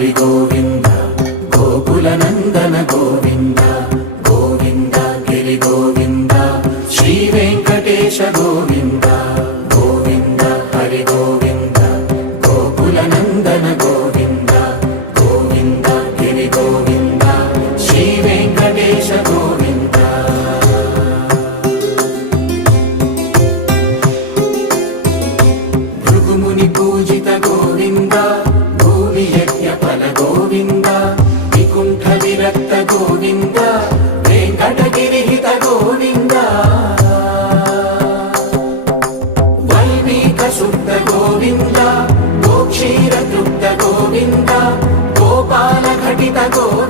హరి గోవింద గోకుల నందన గోవింద గోవింద గిరి గోవింద శ్రీ వెంకటేశ గోవింద గోవింద హరి గోవింద గోకుల నందన గోవింద గోవింద గిరి గోవింద శ్రీ వెంకటేశ గోవింద భృగుముని పూజిత గోవింద భూమి యజ్ఞ ఫల గోవింద వికుంఠ విరక్త గోవింద వెంకటగిరిహిత గోవింద వైదిక శుద్ధ గోవింద గోక్షీర తృప్త గోవింద గోపాల ఘటిత గోవింద